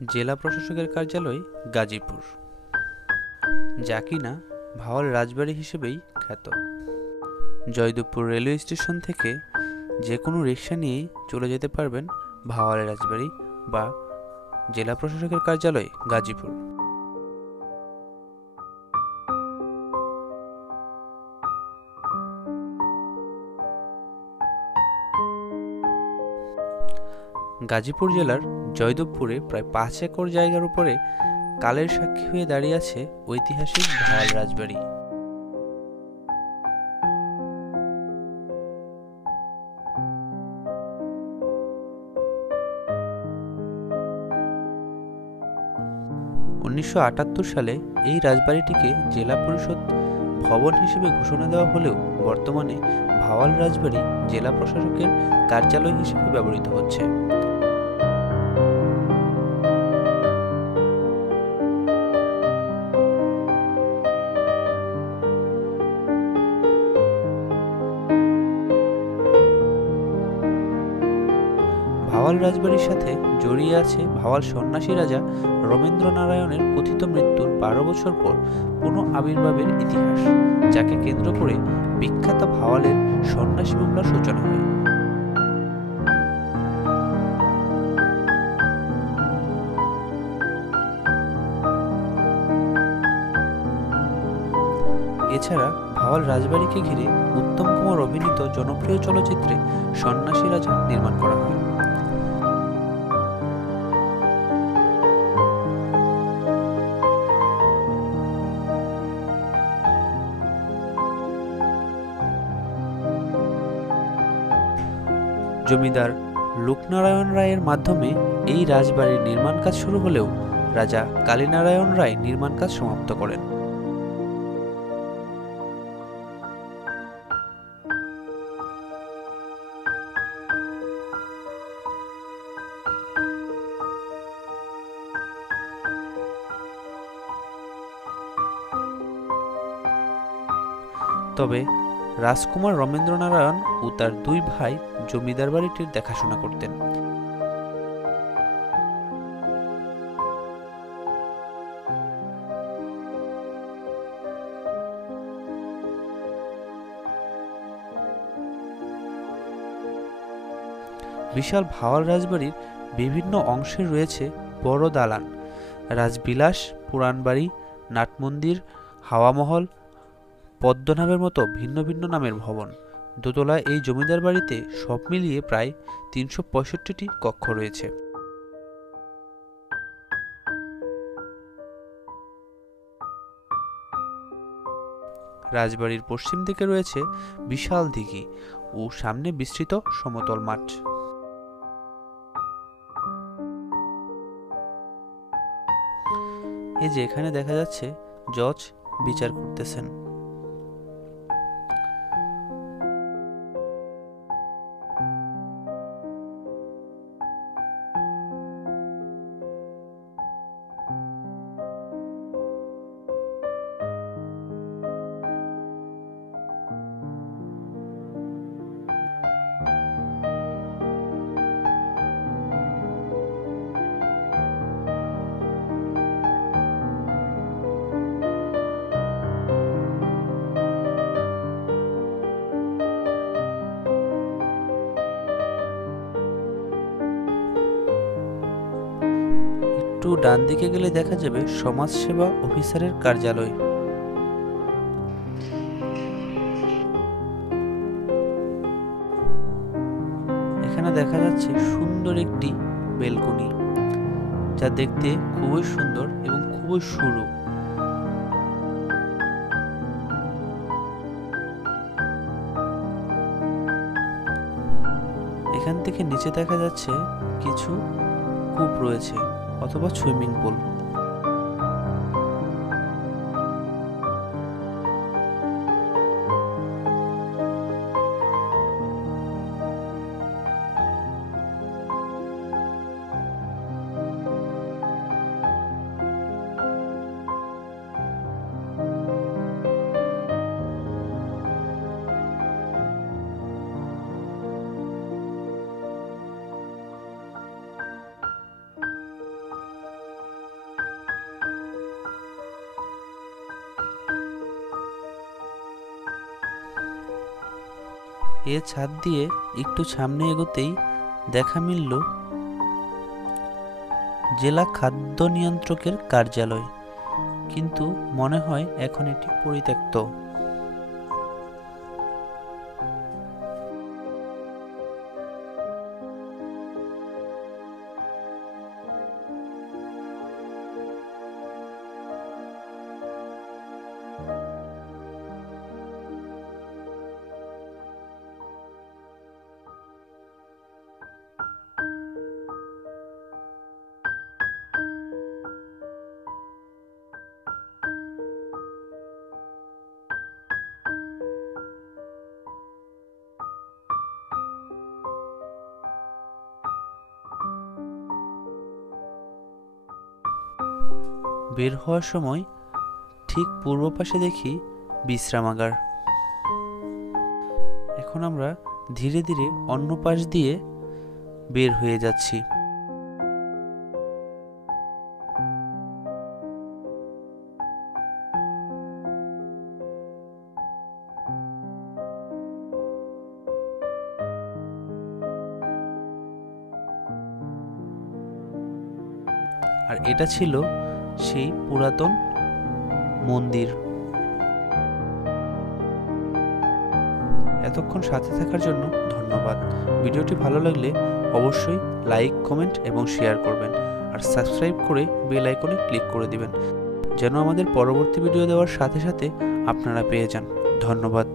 জেলা প্রশাসকের কার্যালয় গাজীপুর, যা কিনা ভাওয়াল রাজবাড়ি হিসেবেই খ্যাত। জয়দেবপুর রেলওয়ে স্টেশন থেকে যে কোনো রিক্সা নিয়েই চলে যেতে পারবেন ভাওয়াল রাজবাড়ি বা জেলা প্রশাসকের কার্যালয় গাজীপুর। গাজীপুর জেলার জয়দেবপুরে প্রায় 5 একর জায়গার উপরে কালের সাক্ষী হয়ে দাঁড়িয়ে আছে ঐতিহাসিক ভাওয়াল রাজবাড়ি। সালে এই রাজবাড়িটিকে জেলা পরিষদ ভবন হিসেবে ঘোষণা দেওয়া হলেও বর্তমানে ভাওয়াল রাজবাড়ি জেলা প্রশাসকের কার্যালয় হিসেবে ব্যবহৃত হচ্ছে। ভাওয়াল রাজবাড়ির সাথে জড়িয়ে আছে ভাওয়াল সন্ন্যাসী রাজা রমেন্দ্র নারায়ণের কথিত মৃত্যুর 12 বছর পর পুনঃ আবির্ভাবের ইতিহাস, যাকে কেন্দ্র করে বিখ্যাত ভাওয়ালের সন্ন্যাসী মামলার সূচনা হয়। এছাড়া ভাওয়াল রাজবাড়িকে ঘিরে উত্তম কুমার অভিনীত জনপ্রিয় চলচ্চিত্রে সন্ন্যাসী রাজা নির্মাণ করা হয়। জমিদার লোকনারায়ণ রায়ের মাধ্যমে এই রাজবাড়ির নির্মাণ কাজ শুরু হলেও রাজা কালীনারায়ণ রায় নির্মাণ কাজ সমাপ্ত করেন। তবে রাজকুমার রমেন্দ্রনারায়ণ ও তার 2 ভাই জমিদার বাড়িটির দেখাশোনা করতেন। বিশাল ভাওয়াল রাজবাড়ির বিভিন্ন অংশে রয়েছে বড় দালান, রাজবিলাস, পুরাণবাড়ি, নাটমন্দির, হাওয়ামহল, পদ্মনাভের মতো ভিন্ন ভিন্ন নামের ভবন। দোতলা এই জমিদার বাড়িতে সব মিলিয়ে প্রায় 365টি কক্ষ রয়েছে। রাজবাড়ির পশ্চিম দিকে রয়েছে বিশাল দিঘি ও সামনে বিস্তৃত সমতল মাঠ। এই যে এখানে দেখা যাচ্ছে জজ বিচার করতেছেন। একটু ডান দিকে গেলে দেখা যাবে সমাজসেবা অফিসারের কার্যালয়। এখানে দেখা যাচ্ছে সুন্দর একটি বেলকনি, যা দেখতে খুবই সুন্দর এবং খুবই সরু। এখান থেকে নিচে দেখা যাচ্ছে কিছু কূপ রয়েছে অথবা সুইমিং পুল। এ ছাদ দিয়ে একটু সামনে এগোতেই দেখা মিলল জেলা খাদ্য নিয়ন্ত্রকের কার্যালয়, কিন্তু মনে হয় এখন এটি পরিত্যক্ত। বের হওয়ার সময় ঠিক পূর্ব পাশে দেখি বিশ্রামাগার। এখন আমরা ধীরে ধীরে অন্য পাশ দিয়ে বের হয়ে যাচ্ছি। আর এটা ছিল সেই পুরাতন মন্দির। এতক্ষণ সাথে থাকার জন্য ধন্যবাদ। ভিডিওটি ভালো লাগলে অবশ্যই লাইক, কমেন্ট এবং শেয়ার করবেন, আর সাবস্ক্রাইব করে বেল আইকনে ক্লিক করে দিবেন যেন আমাদের পরবর্তী ভিডিও দেওয়ার সাথে সাথে আপনারা পেয়ে যান। ধন্যবাদ।